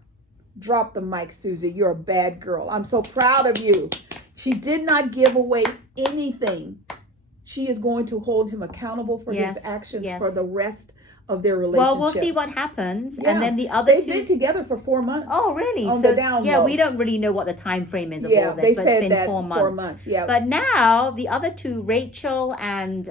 Drop the mic, Susie. You're a bad girl. I'm so proud of you. She did not give away anything. She is going to hold him accountable for his actions for the rest of their relationship. Well, we'll see what happens. Yeah. And then the other They've been together for 4 months. Oh, really? On so, the down yeah, low. we don't really know what the time frame is of all this. They but said it's been that 4 months. 4 months, yeah. But now, the other 2, Rachel and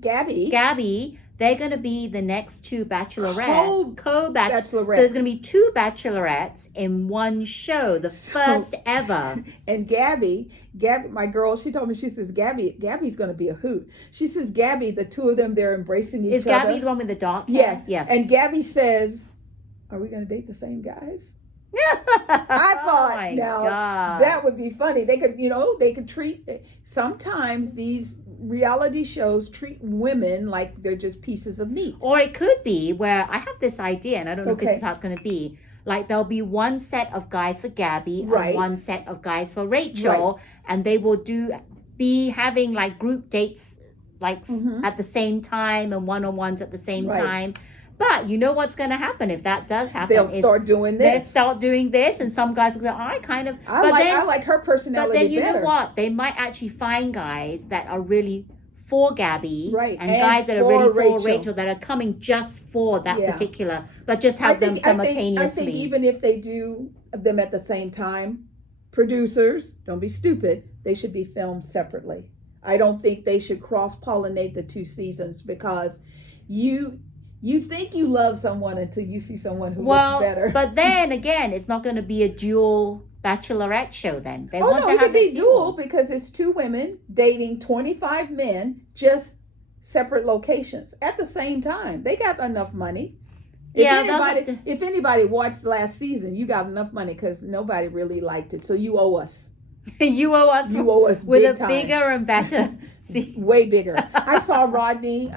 Gabby, they're going to be the next 2 bachelorettes. Co-bachelorettes. So there's going to be 2 bachelorettes in one show, the first ever. And Gabby, my girl, she told me, she says, Gabby's going to be a hoot. She says, Gabby, the 2 of them, they're embracing each other. Is Gabby the one with the dark hair? Yes. Yes. And Gabby says, are we going to date the same guys? I I thought, God. that would be funny. They could, they could treat, sometimes these reality shows treat women like they're just pieces of meat. Or it could be where I have this idea, and I don't know if this Okay. is how it's going to be. Like there'll be one set of guys for Gabby Right. and one set of guys for Rachel, and they will be having like group dates like at the same time and one-on-ones at the same Right. time. But you know what's going to happen if that does happen? They'll start doing They'll this. start doing this, and some guys will go, I kind of. I like her personality But then you better. know what? They might actually find guys that are really for Gabby, Right. and guys that are really for for Rachel that are coming just for that Yeah. particular, but just have them simultaneously. I think even if they do them at the same time, producers, don't be stupid, they should be filmed separately. I don't think they should cross-pollinate the two seasons, because you think you love someone until you see someone who looks better. But then again, it's not going to be a dual Bachelorette show then. They Oh want no, to it have could be it dual, because it's two women dating 25 men, just separate locations at the same time. They got enough money. If anybody watched last season, you got enough money, because nobody really liked it. So you owe us. You owe us with big a time. bigger and better. See, way bigger. I saw Rodney,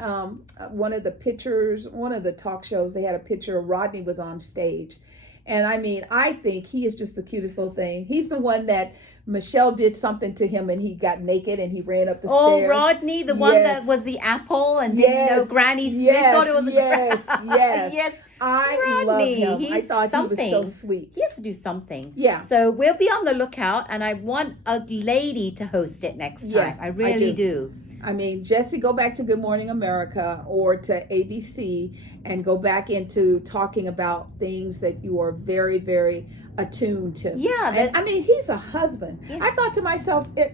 one of the talk shows, they had a picture of Rodney was on stage. And I mean, I think he is just the cutest little thing. He's the one that Michelle did something to him and he got naked and he ran up the stairs. Oh, Rodney, the one that was the apple and didn't know Granny Smith thought it was a yes. Yes. I love him. I thought he was so sweet. He has to do something. Yeah. So we'll be on the lookout, and I want a lady to host it next time. Yes, I really do. I mean, Jesse, go back to Good Morning America or to ABC and go back into talking about things that you are very, very attuned to. Yeah. And, I mean, he's a husband. Yeah. I thought to myself, if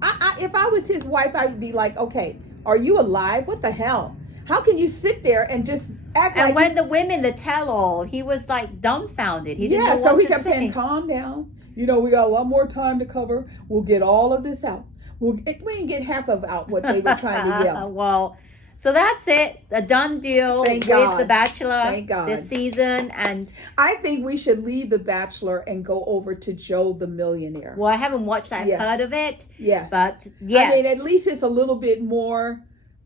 I was his wife, I would be like, okay, are you alive? What the hell? How can you sit there and just act like... And when the women, the tell-all, he was like dumbfounded. He didn't know what to say. He kept saying, calm down. We got a lot more time to cover. We'll get all of this out. We didn't get half of out what they were trying to yell. Well, so that's it. A done deal with The Bachelor this season. And I think we should leave The Bachelor and go over to Joe the Millionaire. Well, I haven't watched that. I've heard of it. Yes. But yes. I mean, at least it's a little bit more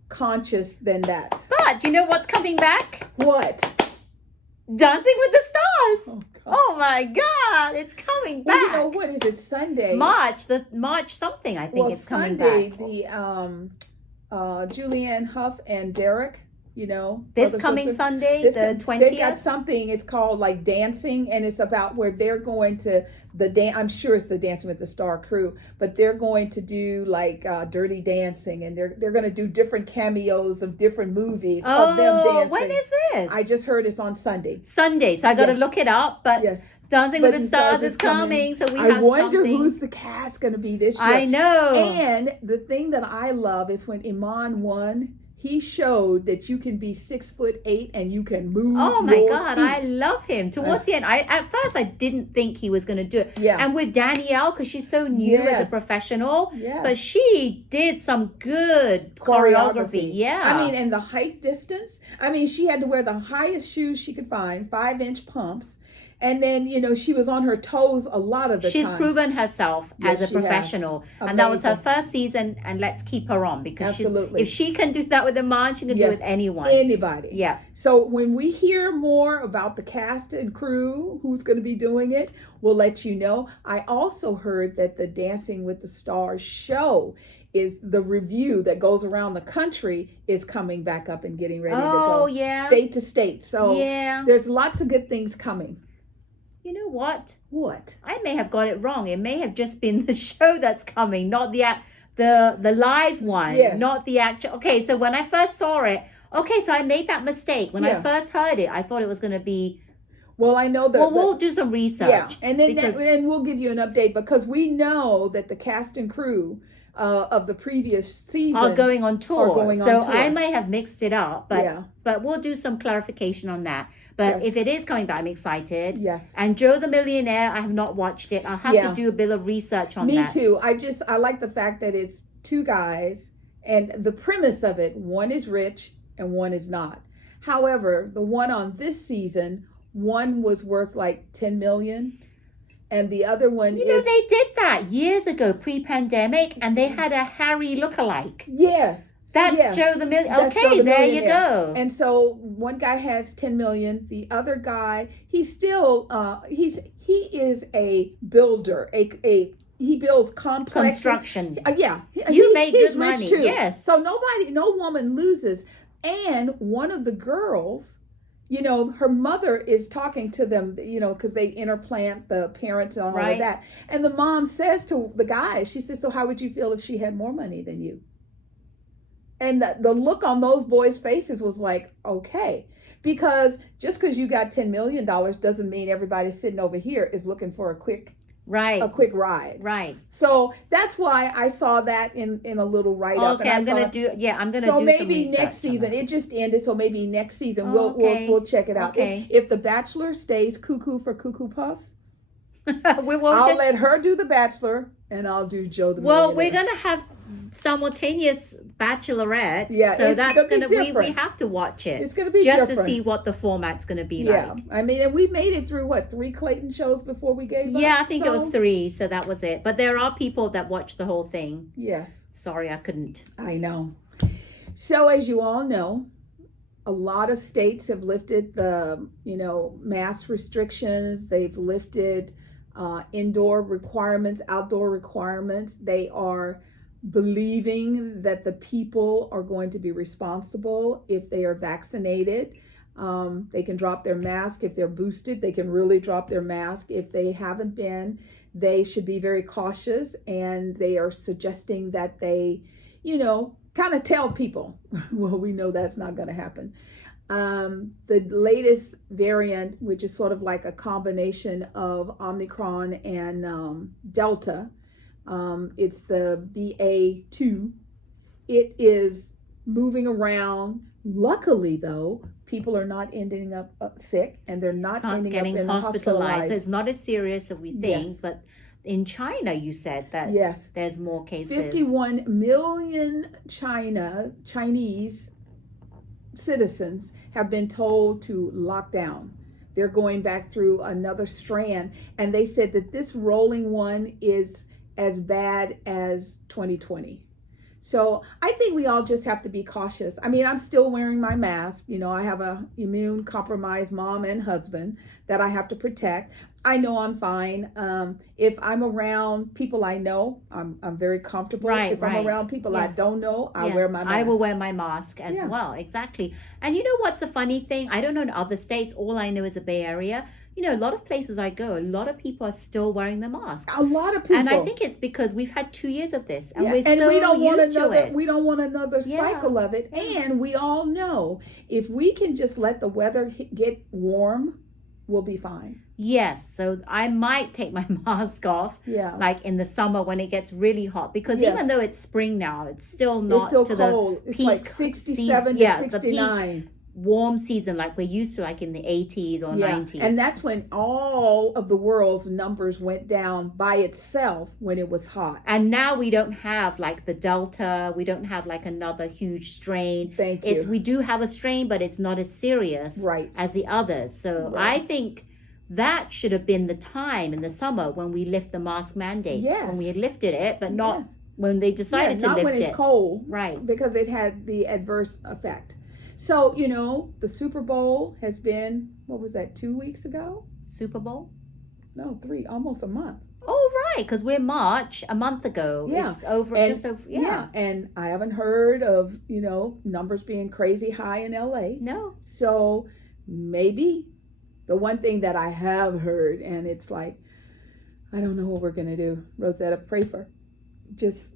conscious than that. But you know what's coming back? What? Dancing with the Stars. Oh, oh my God, it's coming back. Well, what is it? Sunday. March something, I think it's coming back. Sunday, the Julianne Hough and Derek, this coming Sunday, the 20th. They got something, it's called like dancing, and it's about where they're going to I'm sure it's the Dancing with the Star crew, but they're going to do like Dirty Dancing, and they're going to do different cameos of different movies of them dancing. When is this? I just heard it's on Sunday. So I got to look it up, but Dancing with the Stars is coming, so we have something. I wonder who's the cast going to be this year. I know. And the thing that I love is when Iman won, he showed that you can be 6'8" and you can move. Oh my God, feet. I love him. Towards the end, at first I didn't think he was going to do it. Yeah. And with Danielle, because she's so new as a professional, but she did some good choreography. Yeah. I mean, and the height distance. I mean, she had to wear the highest shoes she could find, 5-inch pumps. And then, she was on her toes a lot of the time. She's proven herself as a professional. And that was her first season, and let's keep her on, because if she can do that with Iman, she can do it with anyone. Anybody. Yeah. So when we hear more about the cast and crew, who's going to be doing it, we'll let you know. I also heard that the Dancing with the Stars show is the review that goes around the country is coming back up and getting ready to go. Oh, yeah. State to state. So there's lots of good things coming. You know what? What? I may have got it wrong. It may have just been the show that's coming, not the live one, not the actual. Okay, so when I first saw it, so I made that mistake. When I first heard it, I thought it was going to be. Well, I know that. Well, we'll do some research. Yeah, and then we'll give you an update, because we know that the cast and crew of the previous season are going on tour. So I may have mixed it up, but we'll do some clarification on that. But if it is coming back, I'm excited. Yes. And Joe the Millionaire, I have not watched it. I'll have to do a bit of research on that. Me too. I like the fact that it's two guys, and the premise of it, one is rich and one is not. However, the one on this season one was worth like 10 million, and the other one You know, they did that years ago, pre-pandemic, and they had a Harry lookalike. Yes. That's Yeah. Joe the That's Joe Okay, the there you Millionaire. go. And so one guy has 10 million. The other guy, he's still he is a builder. He builds complex Construction. yeah. You make he's good rich money. too. Yes. So no woman loses. And one of the girls, you know, her mother is talking to them, you know, because they interplant the parents and all of that. And the mom says to the guy, she says, so how would you feel if she had more money than you? And the look on those boys' faces was like, okay. Because just because you got $10 million doesn't mean everybody sitting over here is looking for a quick ride. Right. So that's why I saw that in a little write-up. Okay, and I'm gonna do so some maybe research next season. It just ended, so maybe next season okay. we'll check it out. Okay. If the Bachelor stays cuckoo for Cuckoo Puffs, I'll let her do the Bachelor and I'll do Joe the Millionaire. Well, we're gonna have simultaneous bachelorettes. Yeah, so it's that's gonna be we have to watch it. It's gonna be just different. to see what the format's gonna be yeah. like. I mean, and we made it through 3 Clayton shows before we gave up. Yeah, I think it was 3, so that was it. But there are people that watch the whole thing. Yes. Sorry, I couldn't. I know. So as you all know, a lot of states have lifted the, mask restrictions. They've lifted indoor requirements, outdoor requirements. They are believing that the people are going to be responsible if they are vaccinated. They can drop their mask. If they're boosted, they can really drop their mask. If they haven't been, they should be very cautious. And they are suggesting that they, kind of tell people, well, we know that's not going to happen. The latest variant, which is sort of like a combination of Omicron and Delta, it's the BA2. It is moving around. Luckily, though, people are not ending up sick, and they're not getting hospitalized. So it's not as serious as we think, Yes. but in China, you said that Yes. there's more cases. 51 million Chinese citizens have been told to lock down. They're going back through another strand, and they said that this rolling one is as bad as 2020. So I think we all just have to be cautious. I mean, I'm still wearing my mask. I have a immune compromised mom and husband that I have to protect. I know I'm fine. If I'm around people I know, I'm very comfortable. If I'm around people I don't know, I wear my mask. I will wear my mask as well. Exactly. And you know what's the funny thing? I don't know in other states. All I know is the Bay Area. A lot of places I go, a lot of people are still wearing the masks. A lot of people. And I think it's because we've had 2 years of this. And we're and so we don't want used to it. We don't want another cycle of it. And we all know if we can just let the weather get warm, we'll be fine. Yes. So I might take my mask off. Yeah. Like in the summer when it gets really hot. Because even though it's spring now, it's still not it's still to cold. the It's peak like 67 to 69. Warm season like we're used to, like in the 80s or 90s. And that's when all of the world's numbers went down by itself when it was hot. And now we don't have like the Delta. We don't have like another huge strain. Thank you. We do have a strain, but it's not as serious as the others. So I think that should have been the time in the summer when we lift the mask mandate. Yes. When we had lifted it, but not when they decided to lift it. Not when it's cold. Right. Because it had the adverse effect. So, the Super Bowl has been, what was that, 2 weeks ago? Super Bowl? No, 3, almost a month. Oh, right, because we're March, a month ago. Yeah. It's over, And I haven't heard of, numbers being crazy high in LA. No. So maybe the one thing that I have heard, and it's like, I don't know what we're going to do. Rosetta, pray for. Just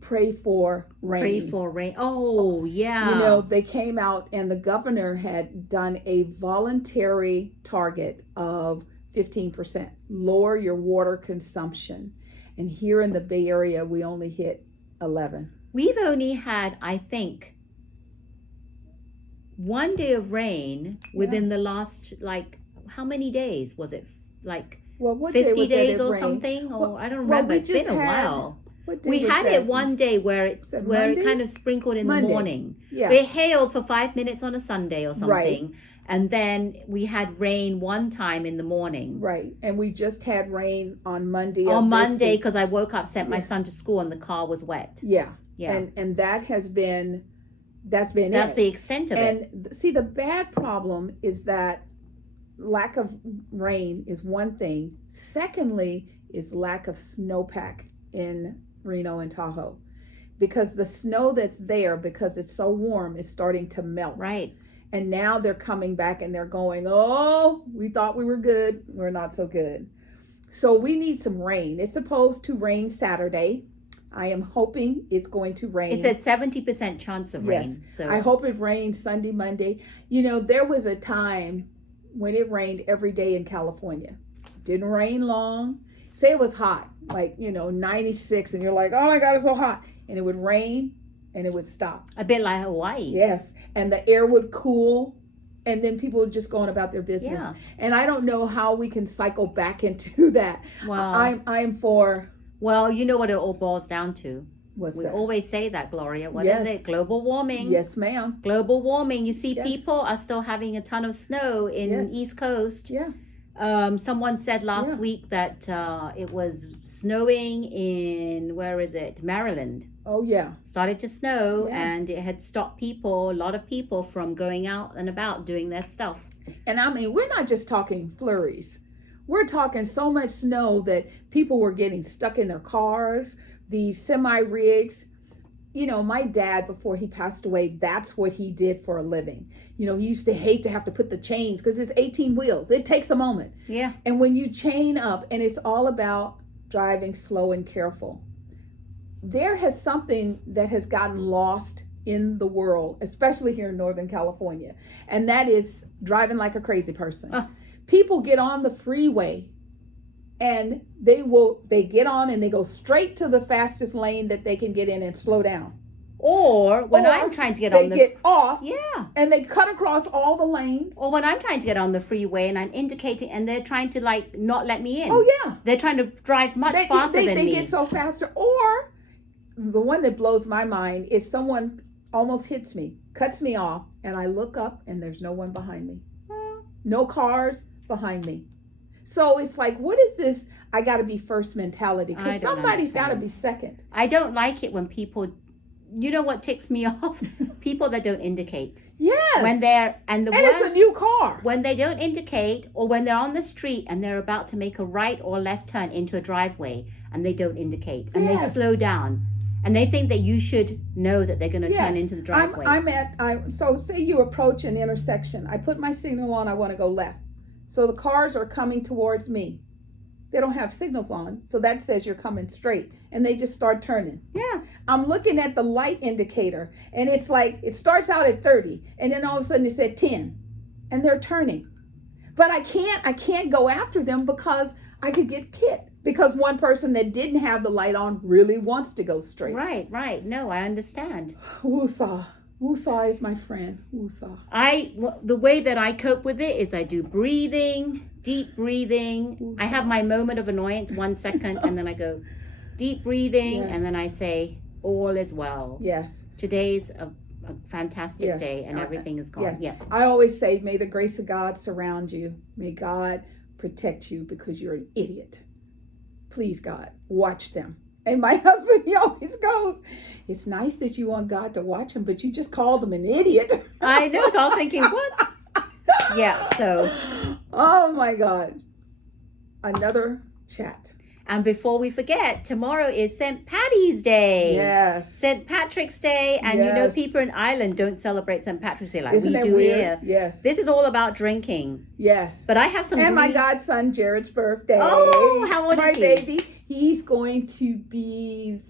pray for rain. Pray for rain. Oh, yeah. They came out and the governor had done a voluntary target of 15%. Lower your water consumption. And here in the Bay Area, we only hit 11. We've only had, I think, 1 day of rain within the last, how many days was it? 50 days or something? Or I don't remember. It's been a while. We had it one day where it kind of sprinkled in the morning. Yeah. It hailed for 5 minutes on a Sunday or something. And then we had rain one time in the morning. Right. And we just had rain on Monday. On of this Monday, week. because I woke up, sent my Yeah. son to school, and the car was wet. Yeah. Yeah. And that has been, that's That's it. the extent of it. And see, the bad problem is that lack of rain is one thing. Secondly, is lack of snowpack in Reno and Tahoe. Because the snow that's there, because it's so warm, is starting to melt. Right. And now they're coming back and they're going, oh, we thought we were good. We're not so good. So we need some rain. It's supposed to rain Saturday. I am hoping it's going to rain. It's a 70% chance of rain. So I hope it rains Sunday, Monday. You know, there was a time when it rained every day in California. Didn't rain long. Say it was hot, like, 96, and you're like, oh my God, it's so hot. And it would rain and it would stop. a bit like Hawaii. Yes. And the air would cool. And then people would just go on about their business. Yeah. And I don't know how we can cycle back into that. Well, I'm for, well, you know what it all boils down to. what's We that? always say that, Gloria. What Yes. is it? Global warming. Yes, ma'am. Global warming. You see, Yes. people are still having a ton of snow in Yes. East Coast. Yeah. Someone said last Yeah. week that it was snowing in, where is it? Maryland. Oh, yeah. Started to snow, Yeah. and it had stopped a lot of people from going out and about doing their stuff. And I mean, we're not just talking flurries. We're talking so much snow that people were getting stuck in their cars, these semi rigs. My dad, before he passed away, that's what he did for a living. He used to hate to have to put the chains because it's 18 wheels. It takes a moment. Yeah. And when you chain up, and it's all about driving slow and careful. There has something that has gotten lost in the world, especially here in Northern California, and that is driving like a crazy person. Oh. People get on the freeway and they get on and they go straight to the fastest lane that they can get in and slow down. Or when Or I'm trying to get They on the get off yeah. and they cut across all the lanes. Or when I'm trying to get on the freeway and I'm indicating and they're trying to not let me in. Oh yeah. They're trying to drive much faster than they me. get so faster. Or the one that blows my mind is someone almost hits me, cuts me off, and I look up and there's no one behind me. No cars behind me. So it's like, what is this? I got to be first mentality, I because don't somebody's got to understand. be second. I don't like it when people, you know what ticks me off? People that don't indicate. Yes. When they're, and and it's a new car. when they don't indicate, or when they're on the street and they're about to make a right or left turn into a driveway and they don't indicate and they Yes. slow down and they think that you should know that they're going to turn Yes. into the driveway. So say you approach an intersection. I put my signal on, I want to go left. So the cars are coming towards me. They don't have signals on, so that says you're coming straight, and they just start turning. Yeah. I'm looking at the light indicator, and it's like it starts out at 30, and then all of a sudden it's at 10, and they're turning. But I can't go after them because I could get hit, because one person that didn't have the light on really wants to go straight. Right. No, I understand. Woosah. Woosah is my friend. Woosah. The way that I cope with it is I do breathing, deep breathing. I have my moment of annoyance, 1 second, and then I go deep breathing, Yes. and then I say, all is well. Yes. Today's a fantastic Yes. day, and everything is gone. Yes. Yeah. I always say, may the grace of God surround you. May God protect you, because you're an idiot. Please, God, watch them. And my husband, he always goes, it's nice that you want God to watch him, but you just called him an idiot. I know, so I was thinking, what? Yeah, so. Oh my God. Another chat. And before we forget, tomorrow is St. Paddy's Day. Yes. St. Patrick's Day. And you know, Yes. people in Ireland don't celebrate St. Patrick's Day like Isn't we that do weird? here. Yes. This is all about drinking. Yes. But I have some And my really- godson, Jared's birthday. Oh, how old my is he? baby. He's going to be,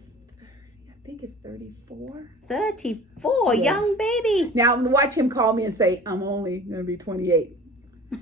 I think it's 34. 34, Yeah. young baby. Now, watch him call me and say, I'm only going to be 28.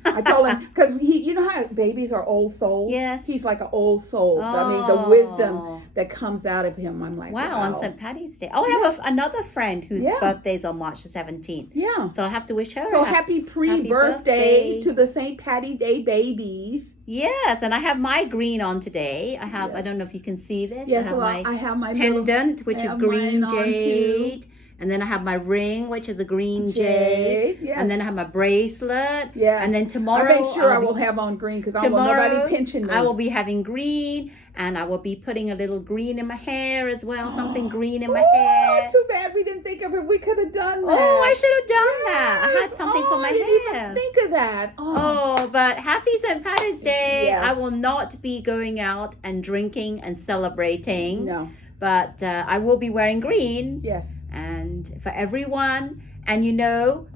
I told him, because you know how babies are old souls? Yes. He's like an old soul. I mean, the wisdom that comes out of him, I'm like, Wow, wow. on St. Paddy's Day. Oh, I have another friend whose Yeah. birthday's on March the 17th. Yeah. So I have to wish her So a happy pre-birthday birthday. to the St. Patty Day babies. Yes, and I have my green on today. I Yes. don't know if you can see this. Yes, I have well, my I have my little, pendant, which I is have green mine on, too. jade. And then I have my ring, which is a green Jade, jade. yes. And then I have my bracelet. Yes. And then tomorrow, I make sure I will have on green because I don't want nobody pinching me. I will be having green, and I will be putting a little green in my hair as well. Something green in my hair. Too bad we didn't think of it. We could have done that. Oh, I should have done that. I had something for my I didn't hair. even think of that. Oh, but happy St. Patrick's Day. Yes. I will not be going out and drinking and celebrating. No. But I will be wearing green. Yes. And for everyone. And you know,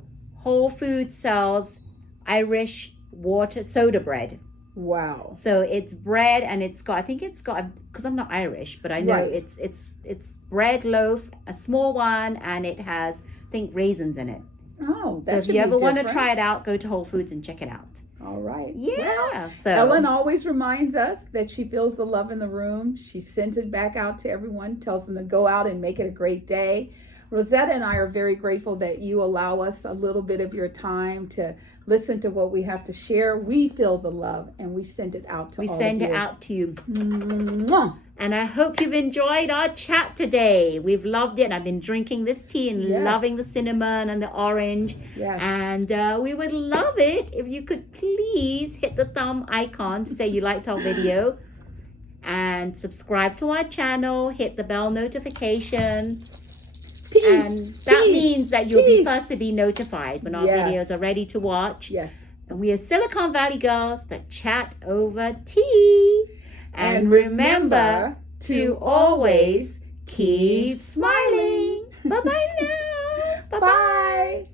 Whole Foods sells Irish water soda bread. Wow. So it's bread, and it's got, I think it's got, because I'm not Irish, but I know Right. it's bread loaf, a small one, and it has, I think, raisins in it. Oh, So that if should you be ever want to different. try it out, go to Whole Foods and check it out. All right. Yeah. Well, So Ellen always reminds us that she feels the love in the room. She sends it back out to everyone, tells them to go out and make it a great day. Rosetta and I are very grateful that you allow us a little bit of your time to listen to what we have to share. We feel the love, and we send it out to all of you. we send it out to you. Mwah. And I hope you've enjoyed our chat today. We've loved it. I've been drinking this tea and Yes. loving the cinnamon and the orange. Yes. And we would love it if you could please hit the thumb icon to say you liked our video. And subscribe to our channel. Hit the bell notification. Peace. And that Peace. means that you'll be Peace. first to be notified when our Yes. videos are ready to watch. Yes. And we are Silicon Valley girls that chat over tea. And remember to always keep smiling. Bye-bye now. Bye-bye. Bye.